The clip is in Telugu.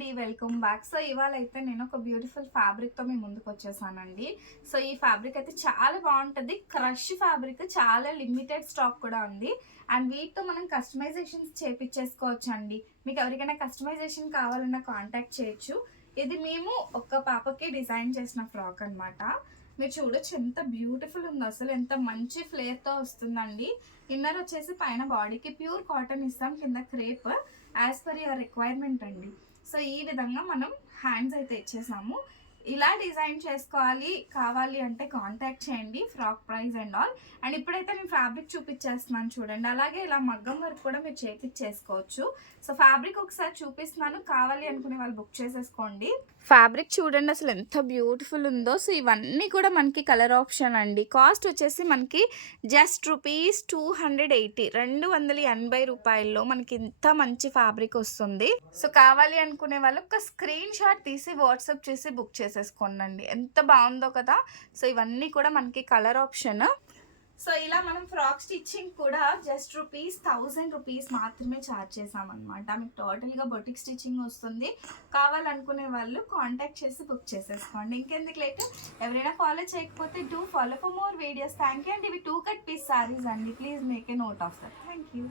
అండి, వెల్కమ్ బ్యాక్. సో ఇవాళ అయితే నేను ఒక బ్యూటిఫుల్ ఫ్యాబ్రిక్తో మీ ముందుకు వచ్చేసానండి. సో ఈ ఫ్యాబ్రిక్ అయితే చాలా బాగుంటుంది. క్రష్ ఫ్యాబ్రిక్, చాలా లిమిటెడ్ స్టాక్ కూడా ఉంది. అండ్ వీటితో మనం కస్టమైజేషన్స్ చేపించేసుకోవచ్చు అండి. మీకు ఎవరికైనా కస్టమైజేషన్ కావాలన్నా కాంటాక్ట్ చేయొచ్చు. ఇది మేము ఒక పాపకి డిజైన్ చేసిన ఫ్రాక్ అనమాట. మీరు చూడొచ్చు ఎంత బ్యూటిఫుల్ ఉందో, అసలు ఎంత మంచి ఫ్లేర్తో వస్తుందండి. ఇన్నర్ వచ్చేసి పైన బాడీకి ప్యూర్ కాటన్ ఇస్తాం, కింద crepe as per your requirement అండి. సో ఈ విధంగా మనం హ్యాండ్స్ అయితే ఇచ్చేసాము. ఇలా డిజైన్ కావాలి అంటే కాంటాక్ట్ చేయండి. Frock price and all. And ఇప్పుడైతే నేను ఫ్యాబ్రిక్ చూపించేస్తున్నాను చూడండి. అలాగే ఇలా మగ్గం వర్క్ కూడా మీరు చేపించేసుకోవచ్చు. సో ఫ్యాబ్రిక్ ఒకసారి చూపిస్తున్నాను, కావాలి అనుకునే వాళ్ళు బుక్ చేసేసుకోండి. ఫ్యాబ్రిక్ చూడండి అసలు ఎంత బ్యూటిఫుల్ ఉందో. సో ఇవన్నీ కూడా మనకి కలర్ ఆప్షన్ అండి. కాస్ట్ వచ్చేసి మనకి జస్ట్ రూపీస్ 280, 280 రూపాయల్లో మనకి ఇంత మంచి ఫ్యాబ్రిక్ వస్తుంది. సో కావాలి అనుకునే వాళ్ళు ఒక స్క్రీన్ షాట్ తీసి వాట్సాప్ చేసి బుక్ చేసేసుకోండి. ఎంత బాగుందో కదా. సో ఇవన్నీ కూడా మనకి కలర్ ఆప్షన్. సో ఇలా మనం ఫ్రాక్ స్టిచ్చింగ్ కూడా జస్ట్ రూపీస్ 1000 రూపీస్ మాత్రమే ఛార్జ్ చేసామన్నమాట. మీకు టోటల్గా బొటిక్ స్టిచ్చింగ్ వస్తుంది. కావాలనుకునే వాళ్ళు కాంటాక్ట్ చేసి బుక్ చేసేసుకోండి. ఇంకెందుకు లేట్, ఎవరైనా ఫాలో చేయకపోతే do follow for more videos. Thank you అండి. ఇవి 2 కట్ పీస్ సారీస్ అండి. Please make a note of that. Thank you.